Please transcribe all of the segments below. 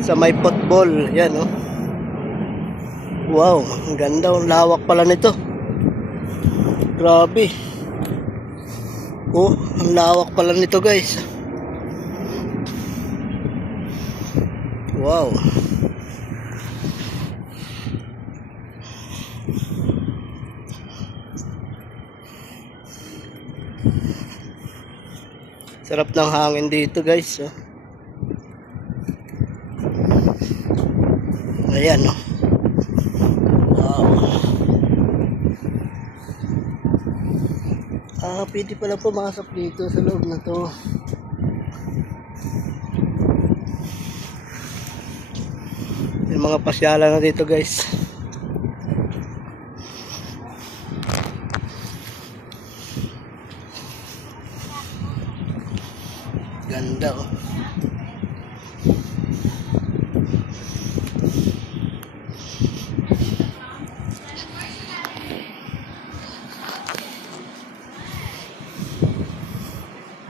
Sa may football. Yan, oh. Wow, ang ganda. Ang lawak pala nito. Grabe. Oh, ang lawak pala nito, guys. Wow. Sarap ng hangin dito, guys. Oh. Ayan, oh. Wow. Pwede pala pumasok dito sa loob na to. Yung mga pasyalan na dito, guys. Ganda, oh.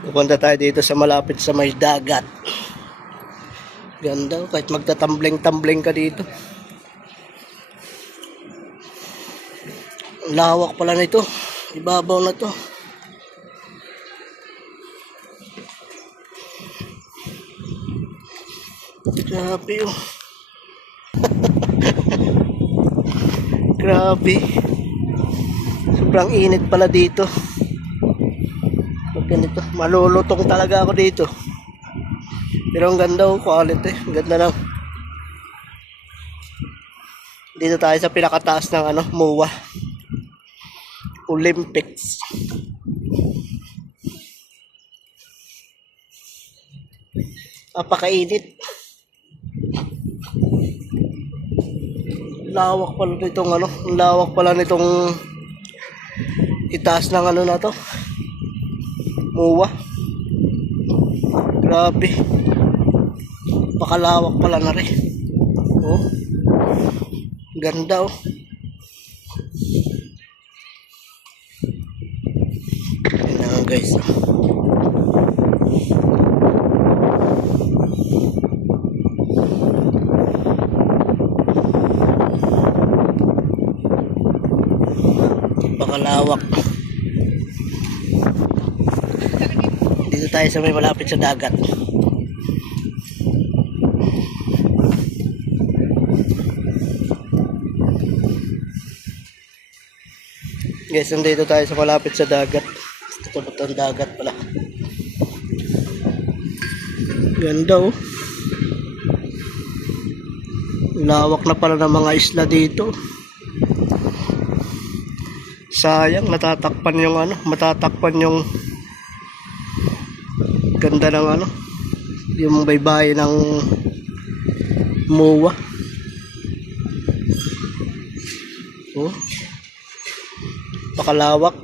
Pupunta tayo dito sa malapit sa may dagat. Ganda, oh. Kahit magtatambling-tambling ka dito. Lawak pala nito. Ibabaw na to. Grabe, oh. Grabe. Sobrang init pala dito. Pag ganito, malulutong talaga ako dito. Pero ang ganda, oh, quality. Ang ganda lang. Dito tayo sa pinakataas ng MOA Olympics. Napakainit. Lawak pala nitong lawak pala nitong itaas ng na to. MOA. Grabe. Pakalawak pala na rin. Oh. Ganda, oh. Yan na, guys. Pakalawak. Dito tayo sa may malapit sa dagat. Guys, nandito tayo sa malapit sa dagat. Tutulog ang dagat pala. Ganda, oh. Lawak na pala ng mga isla dito. Sayang, natatakpan yung matatakpan yung ganda ng yung baybayin ng MOA. Oh. Pakalawak.